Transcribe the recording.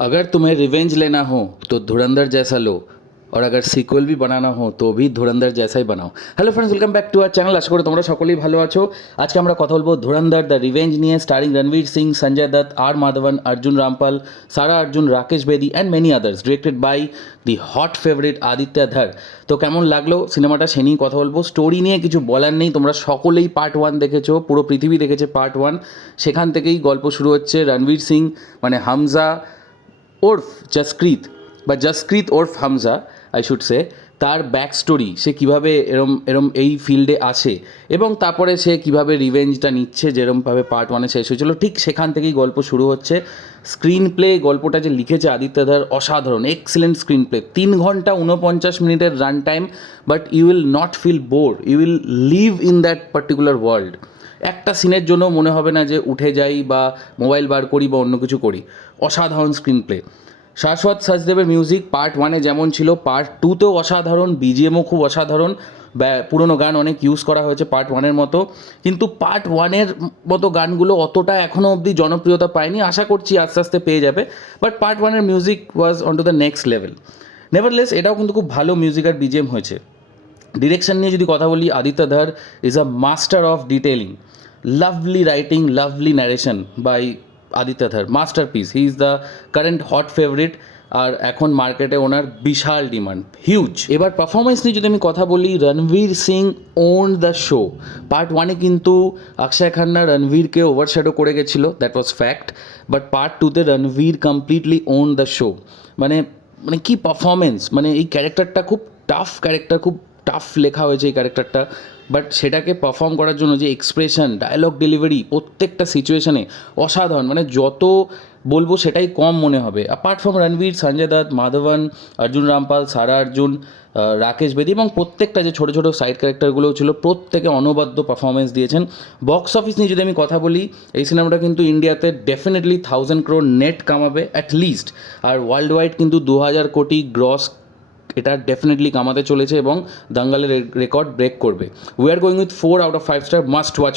अगर तुम्हें रिवेंज लेना हो तो धुरंधर जैसा लो और अगर সিকুয়েল भी বানানো हो তো भी ধুরন্ধর জেসাই বানাও। Hello friends, welcome back to our channel. আশা করি তোমরা সকলেই ভালো আছো। আজকে আমরা কথা বলবো ধুরন্ধর দ্য রিভেঞ্জ নিয়ে, starring Ranveer Singh, Sanjay Dutt, R Madhavan, Arjun Rampal, Sara Arjun, Rakesh Bedi and many others, directed by the hot favourite Aditya Dhar. তো কেমন লাগলো সিনেমাটা সে নিয়ে কথা বলবো। স্টোরি নিয়ে কিছু বলার নেই, তোমরা সকলেই পার্ট 1 দেখেছো, পুরো পৃথিবী দেখেছে পার্ট 1। সেখান থেকেই গল্প শুরু হচ্ছে। রণবীর সিং মানে হামজা ওরফ জাসকৃত বা জাসকৃত ওরফ হামজা আই শুড সে, তার ব্যাক স্টোরি, সে কীভাবে এরম এরম এই ফিল্ডে আসে এবং তারপরে সে কীভাবে রিভেঞ্জটা নিচ্ছে, যেরমভাবে পার্ট 1 শেষ হয়েছিল ঠিক সেখান থেকেই গল্প শুরু হচ্ছে। স্ক্রিন প্লে, গল্পটা যে লিখেছে আদিত্য ধর, অসাধারণ, এক্সেলেন্ট স্ক্রিন প্লে। 3 ঘন্টা 49 মিনিটের run time, but you will not feel bore, you will live in that particular world. একটা সিনের জন্য মনে হবে না যে উঠে যাই বা মোবাইল বার করি বা অন্য কিছু করি। অসাধারণ স্ক্রিন প্লে। শাশ্বত সচদেবের মিউজিক পার্ট 1 যেমন ছিল পার্ট 2তেও অসাধারণ, বিজিএমও খুব অসাধারণ। পুরনো গান অনেক ইউজ করা হয়েছে পার্ট 1 মতো, কিন্তু পার্ট 1 মতো গানগুলো অতটা এখনও অবধি জনপ্রিয়তা পায়নি। আশা করছি আস্তে আস্তে পেয়ে যাবে, but part 1 music was on to the next level. Nevertheless এটাও কিন্তু খুব ভালো মিউজিক আর বিজিএম হয়েছে। ডিরেকশন নিয়ে যদি কথা বলি, Aditya Dhar is a master of detailing, lovely writing, lovely narration by Aditya Dhar, masterpiece. He is the current hot favourite, আর এখন মার্কেটে ওনার বিশাল ডিমান্ড, হিউজ। এবার পারফরমেন্স নিয়ে যদি আমি কথা বলি, Ranveer Singh own the show. Part 1 কিন্তু অক্ষয় খান্না রণবীরকে ওভারশ্যাডো করে গেছিলো, that was fact, but part 2তে Ranveer completely own the show. মানে মানে কি পারফরমেন্স, মানে এই ক্যারেক্টারটা খুব টাফ ক্যারেক্টার, খুব টাফ লেখা হয়েছে এই ক্যারেক্টারটা, বাট সেটাকে পারফর্ম করার জন্য যে এক্সপ্রেশন, ডায়লগ ডেলিভারি, প্রত্যেকটা সিচুয়েশনে অসাধারণ। মানে যত বলবো সেটাই কম মনে হবে। অ্যাপার্ট ফ্রম রণবীর, সঞ্জয় দত্ত, মাধবন, অর্জুন রামপাল, সারা অর্জুন, রাকেশ বেদি এবং প্রত্যেকটা যে ছোটো ছোটো সাইড ক্যারেক্টারগুলোও ছিল, প্রত্যেকে অনবদ্য পারফরমেন্স দিয়েছেন। বক্স অফিস নিয়ে যদি আমি কথা বলি, এই সিনেমাটা কিন্তু ইন্ডিয়াতে ডেফিনেটলি 1000 crore নেট কামাবে অ্যাটলিস্ট, আর ওয়ার্ল্ড ওয়াইড কিন্তু 2000 কোটি গ্রস এটা ডেফিনেটলি কামাতে চলেছে এবং দাঙ্গালের রেকর্ড ব্রেক করবে। We are going with 4 out of 5 star, must watch.